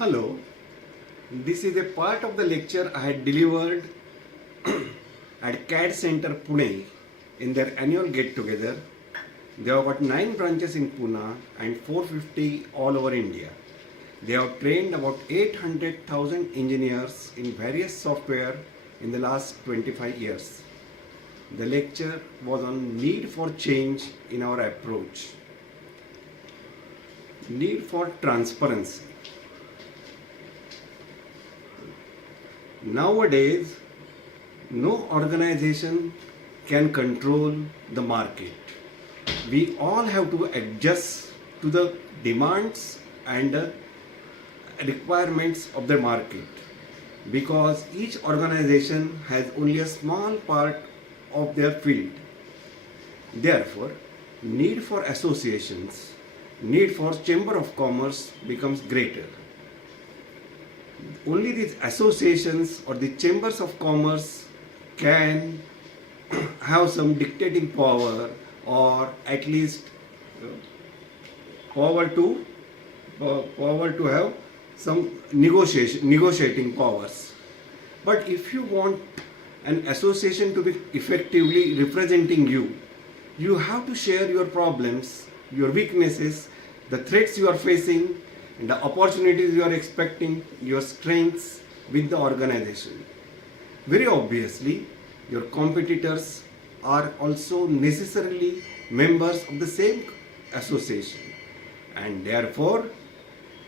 Hello, this is a part of the lecture I had delivered at CAD Center Pune in their annual get together. They have got 9 branches in Pune and 450 all over India. They have trained about 800,000 engineers in various software in the last 25 years. The lecture was on need for change in our approach, need for transparency. Nowadays, no organization can control the market. We all have to adjust to the demands and the requirements of the market, because each organization has only a small part of their field. Therefore, need for associations, need for chamber of commerce becomes greater. Only these associations or the chambers of commerce can have some dictating power, or at least power to have some negotiating powers. But if you want an association to be effectively representing you, you have to share your problems, your weaknesses, the threats you are facing, and the opportunities you are expecting, your strengths with the organization. Very obviously, your competitors are also necessarily members of the same association, and therefore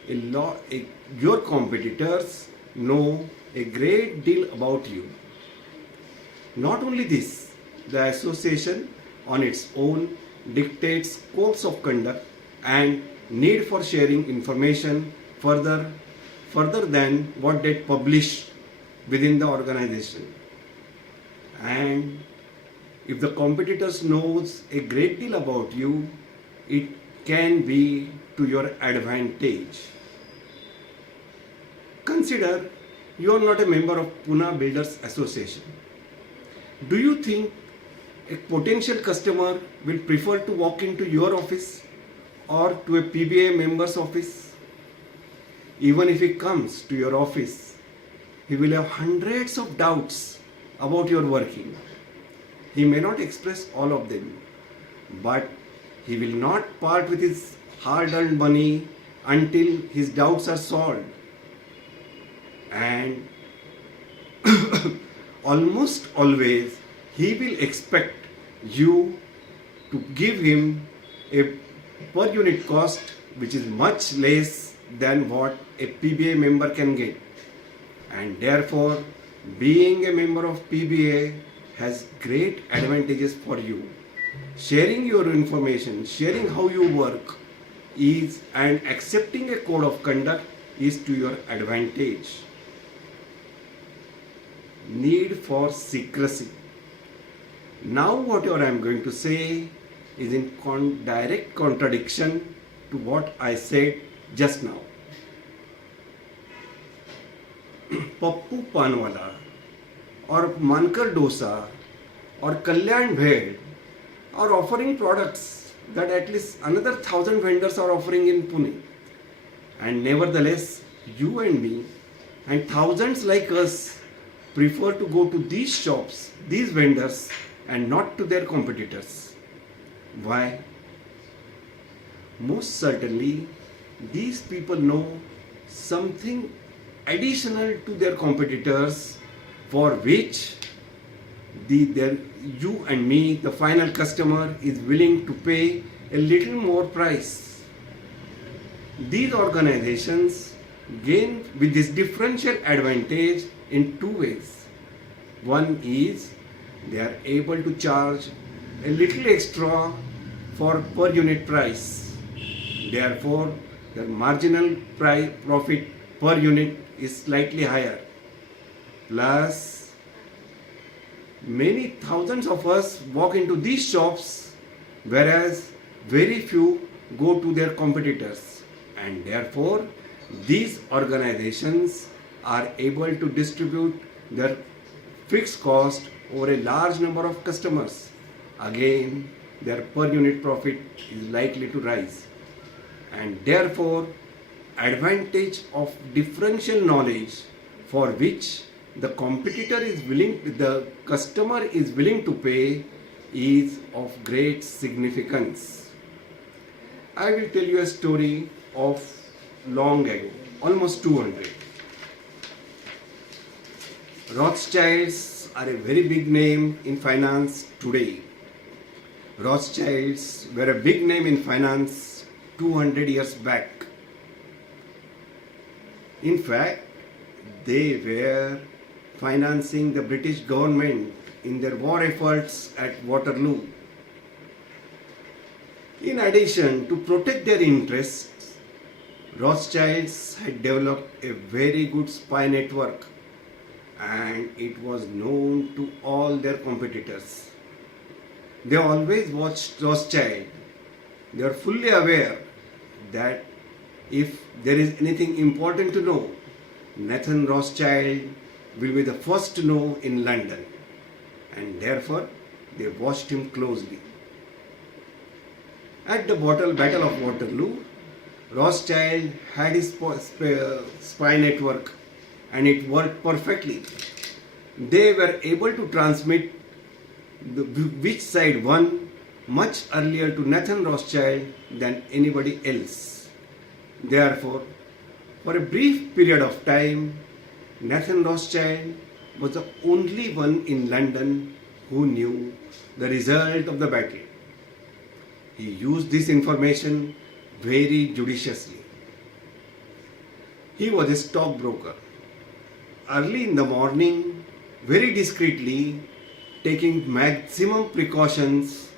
your competitors know a great deal about you. Not only this, the association on its own dictates codes of conduct and need for sharing information further than what they publish within the organization. And if the competitors knows a great deal about you, it can be to your advantage. Consider you are not a member of Pune Builders Association. Do you think a potential customer will prefer to walk into your office or to a PBA member's office? Even if he comes to your office, he will have hundreds of doubts about your working. He may not express all of them, but he will not part with his hard-earned money until his doubts are solved. And almost always he will expect you to give him a per unit cost which is much less than what a PBA member can get. And therefore, being a member of PBA has great advantages for you. Sharing your information, sharing how you work and accepting a code of conduct is to your advantage. Need for secrecy. Now whatever I am going to say is in direct contradiction to what I said just now. Pappu Panwala or Mankar Dosa or Kalyan Bhed are offering products that at least another 1,000 vendors are offering in Pune. And nevertheless, you and me and thousands like us prefer to go to these shops, these vendors, and not to their competitors. Why? Most certainly, these people know something additional to their competitors, for which you and me, the final customer, is willing to pay a little more price. These organizations gain with this differential advantage in 2 ways. One is they are able to charge a little extra for per unit price. Therefore, their marginal profit per unit is slightly higher. Plus, many thousands of us walk into these shops, whereas very few go to their competitors. And therefore, these organizations are able to distribute their fixed cost over a large number of customers. Again, their per unit profit is likely to rise. And therefore, advantage of differential knowledge for which the customer is willing to pay is of great significance. I will tell you a story of long ago, almost 200. Rothschilds are a very big name in finance today. Rothschilds were a big name in finance 200 years back. In fact, they were financing the British government in their war efforts at Waterloo. In addition, to protect their interests, Rothschilds had developed a very good spy network, and it was known to all their competitors. They always watched Rothschild. They are fully aware that if there is anything important to know, Nathan Rothschild will be the first to know in London, and therefore they watched him closely. At the Battle of Waterloo, Rothschild had his spy network, and it worked perfectly. They were able to transmit which side won much earlier to Nathan Rothschild than anybody else. Therefore, for a brief period of time, Nathan Rothschild was the only one in London who knew the result of the battle. He used this information very judiciously. He was a stockbroker. Early in the morning, very discreetly, taking maximum precautions,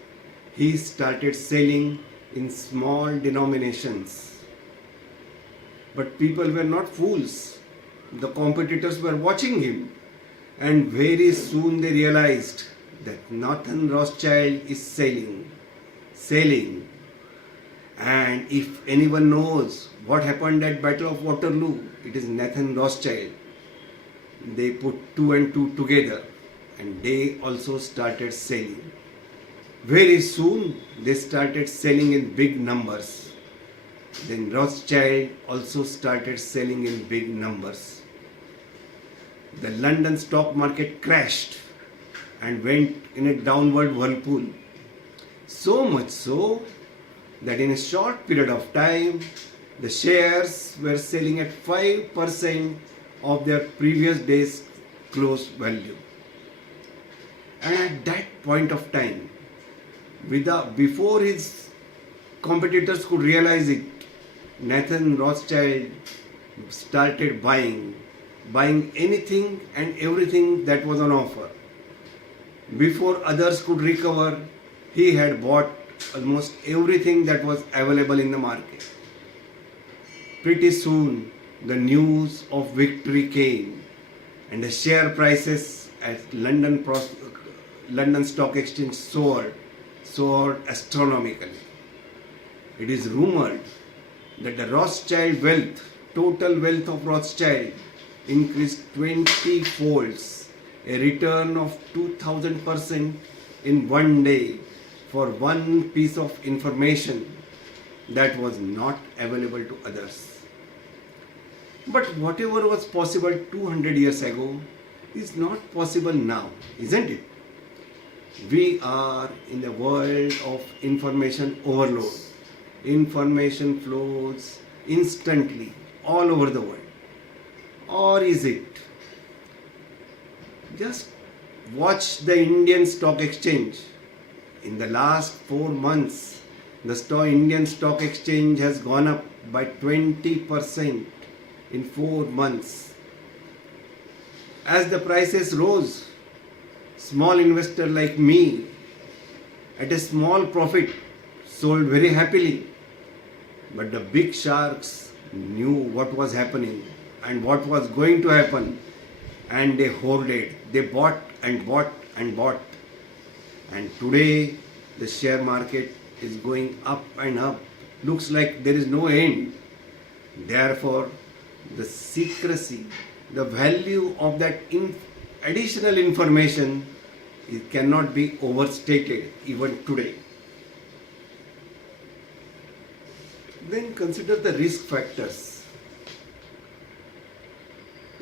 he started selling in small denominations. But people were not fools. The competitors were watching him, and very soon they realized that Nathan Rothschild is selling. And if anyone knows what happened at Battle of Waterloo, it is Nathan Rothschild. They put two and two together, and they also started selling. Very soon they started selling in big numbers. Then Rothschild also started selling in big numbers. The London stock market crashed and went in a downward whirlpool. So much so that in a short period of time, the shares were selling at 5% of their previous day's close value. And at that point of time, before his competitors could realize it, Nathan Rothschild started buying anything and everything that was on offer. Before others could recover, he had bought almost everything that was available in the market. Pretty soon, the news of victory came, and the share prices at London Stock Exchange soared astronomically. It is rumored that the Rothschild total wealth of Rothschild increased 20 folds, a return of 2000% in one day for one piece of information that was not available to others. But whatever was possible 200 years ago is not possible now, isn't it? We are in a world of information overload. Information flows instantly all over the world. Or is it? Just watch the Indian Stock Exchange. In the last 4 months, the Indian Stock Exchange has gone up by 20% in 4 months. As the prices rose, small investor like me, at a small profit, sold very happily. But the big sharks knew what was happening and what was going to happen, and they hoarded. They bought and bought and bought. And today the share market is going up and up. Looks like there is no end. Therefore, the secrecy, the value of that additional information, it cannot be overstated even today. Then consider the risk factors.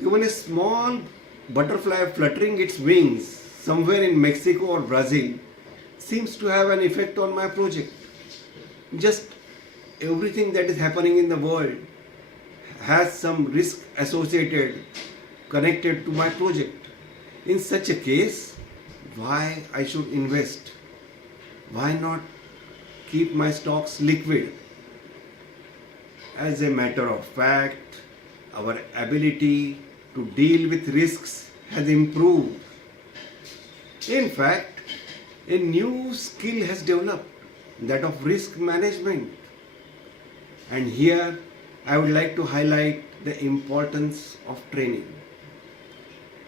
Even a small butterfly fluttering its wings somewhere in Mexico or Brazil seems to have an effect on my project. Just everything that is happening in the world has some risk associated, connected to my project. In such a case, why I should invest? Why not keep my stocks liquid? As a matter of fact, our ability to deal with risks has improved. In fact, a new skill has developed, that of risk management. And here I would like to highlight the importance of training.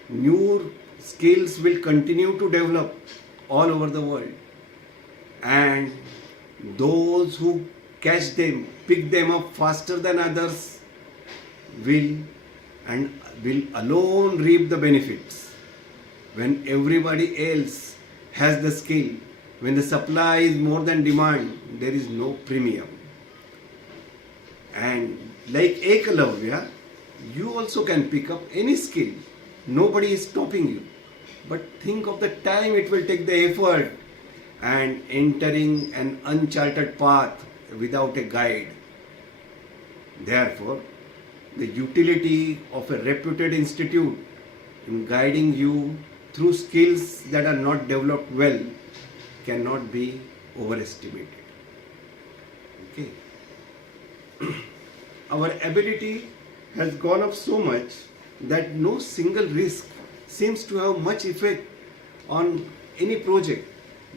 New skills will continue to develop all over the world, and those who catch them, pick them up faster than others will alone reap the benefits. When everybody else has the skill, when the supply is more than demand, there is no premium. And like Ekalavya, you also can pick up any skill. Nobody is stopping you. But think of the time it will take, the effort, and entering an uncharted path without a guide. Therefore, the utility of a reputed institute in guiding you through skills that are not developed well cannot be overestimated. Okay. Our ability has gone up so much that no single risk seems to have much effect on any project.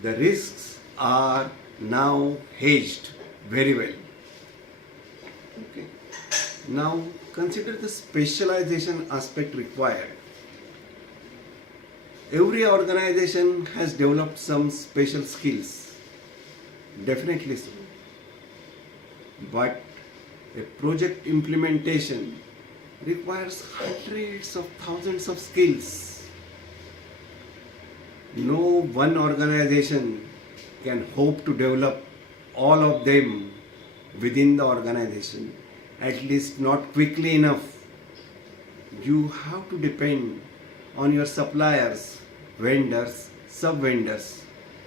The risks are now hedged very well. Okay. Now consider the specialization aspect required. Every organization has developed some special skills, definitely so. But a project implementation requires hundreds of thousands of skills. No one organization can hope to develop all of them within the organization, at least not quickly enough. You have to depend on your suppliers, vendors, sub-vendors,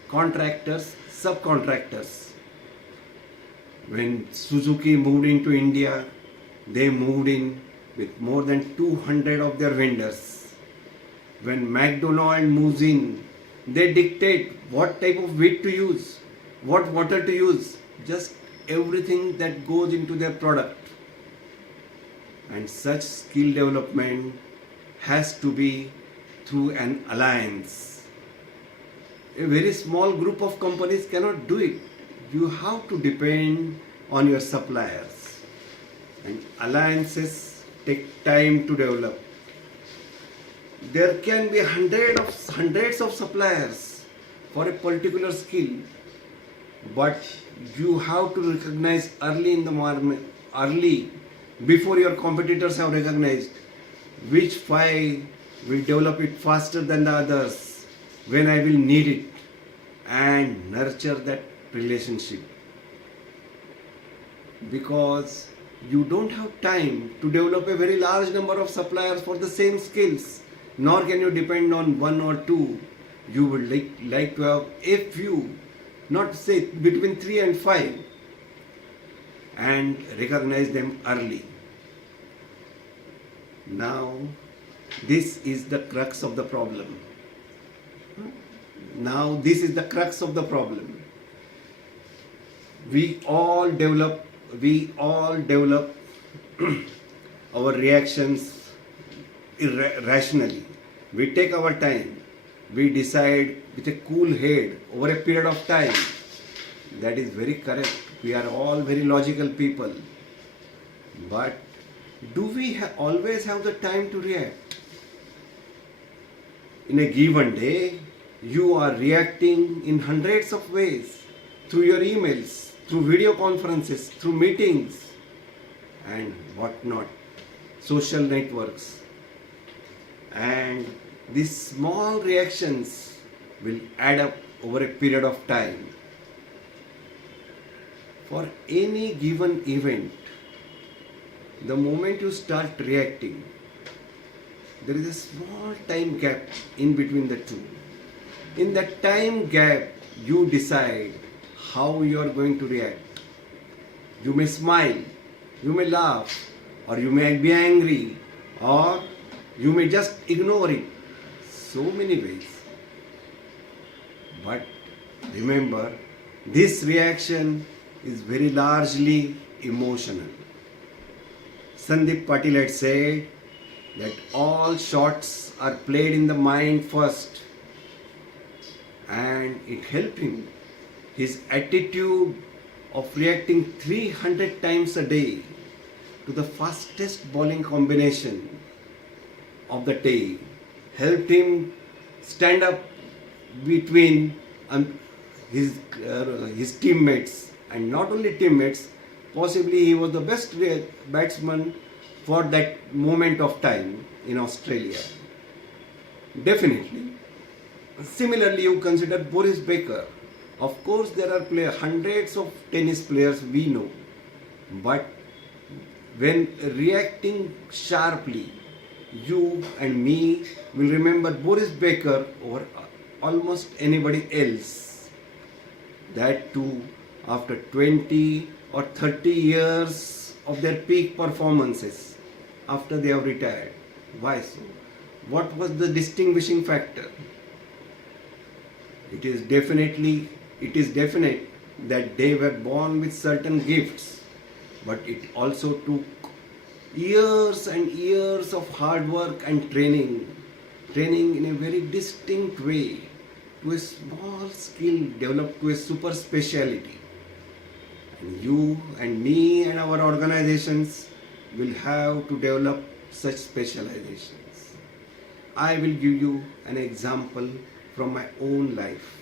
contractors, subcontractors. When Suzuki moved into India, they moved in with more than 200 of their vendors. When McDonald's moves in, they dictate what type of wheat to use, what water to use, just everything that goes into their product. And such skill development has to be through an alliance. A very small group of companies cannot do it. You have to depend on your suppliers. And alliances take time to develop. There can be hundreds of suppliers for a particular skill, but you have to recognize early in the market, before your competitors have recognized which file will develop it faster than the others, when I will need it, and nurture that relationship. Because you don't have time to develop a very large number of suppliers for the same skills, nor can you depend on one or two. You would like to have a few, not say between 3 and 5, and recognize them early. Now, this is the crux of the problem. We all develop our reactions irrationally. We take our time. We decide with a cool head over a period of time. That is very correct. We are all very logical people. But do we always have the time to react? In a given day, you are reacting in hundreds of ways, through your emails, through video conferences, through meetings, and whatnot, social networks. And these small reactions will add up over a period of time. For any given event, the moment you start reacting, there is a small time gap in between the two. In that time gap, you decide how you are going to react. You may smile, you may laugh, or you may be angry, or you may just ignore it. So many ways. But remember, this reaction is very largely emotional. Sandeep Patil had said that all shots are played in the mind first, and it helped him. His attitude of reacting 300 times a day to the fastest bowling combination of the day helped him stand up between his teammates, and not only teammates, possibly he was the best batsman for that moment of time in Australia. Definitely. Similarly, you consider Boris Becker. Of course, there are hundreds of tennis players we know, but when reacting sharply, you and me will remember Boris Becker or almost anybody else. That too, after 20 or 30 years of their peak performances, after they have retired. Why so? What was the distinguishing factor? It is definite that they were born with certain gifts, but it also took years and years of hard work and training in a very distinct way to a small skill developed to a super speciality. And you and me and our organizations will have to develop such specializations. I will give you an example from my own life.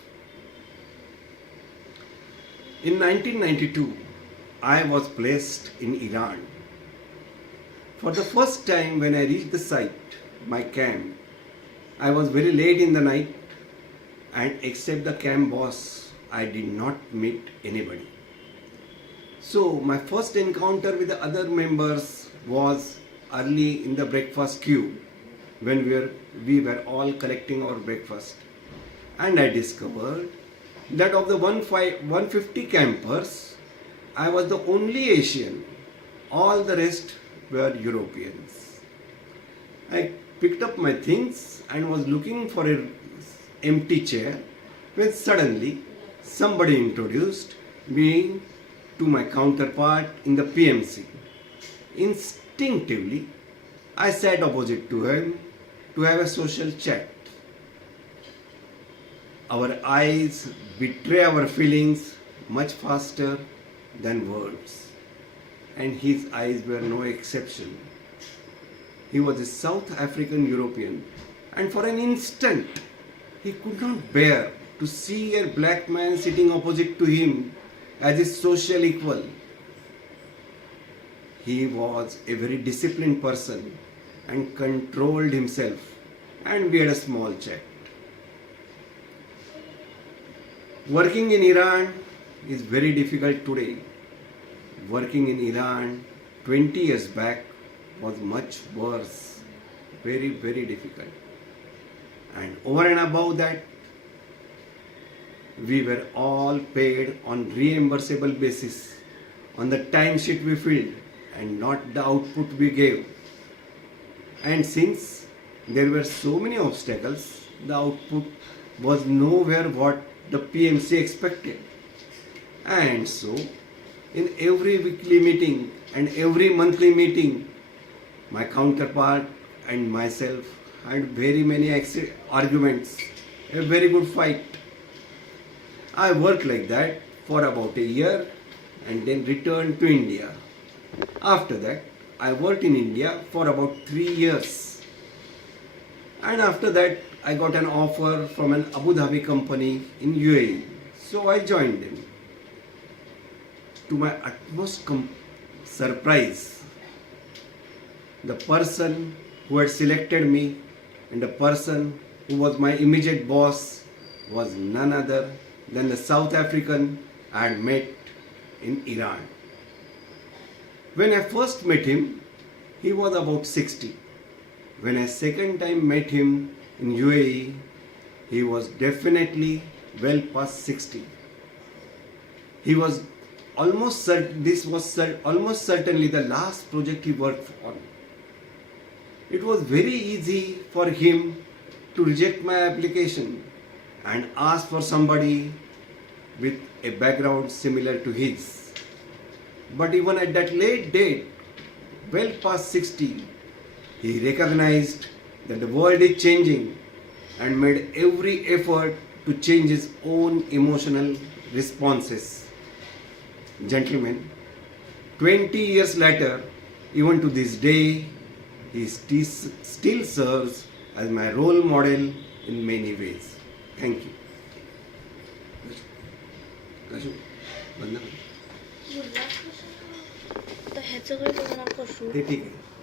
In 1992, I was placed in Iran. For the first time when I reached the site, my camp, I was very late in the night, and except the camp boss, I did not meet anybody. So my first encounter with the other members was early in the breakfast queue when we were all collecting our breakfast. And I discovered that of the 150 campers, I was the only Asian. All the rest were Europeans. I picked up my things and was looking for an empty chair when suddenly somebody introduced me to my counterpart in the PMC. Instinctively, I sat opposite to him to have a social chat. Our eyes betray our feelings much faster than words, and his eyes were no exception. He was a South African European, and for an instant he could not bear to see a black man sitting opposite to him as his social equal. He was a very disciplined person and controlled himself, and we had a small chat. Working in Iran is very difficult today. Working in Iran 20 years back was much worse. Very, very difficult. And over and above that, we were all paid on reimbursable basis on the timesheet we filled and not the output we gave. And since there were so many obstacles, the output was nowhere what the PMC expected. And so, in every weekly meeting and every monthly meeting, my counterpart and myself had very many arguments, a very good fight. I worked like that for about a year and then returned to India. After that, I worked in India for about 3 years. And after that, I got an offer from an Abu Dhabi company in UAE. So I joined them. To my utmost surprise, the person who had selected me and the person who was my immediate boss was none other than the South African I had met in Iran. When I first met him, he was about 60. When I second time met him in UAE, he was definitely well past 60. He was almost certainly the last project he worked on. It was very easy for him to reject my application and ask for somebody with a background similar to his. But even at that late date, well past 60, he recognized that the world is changing and made every effort to change his own emotional responses. Gentlemen, 20 years later, even to this day, he still serves as my role model in many ways. Thank you. बोललास कसं? तर ह्याचं काही बघणार कसं? ते ठीक आहे.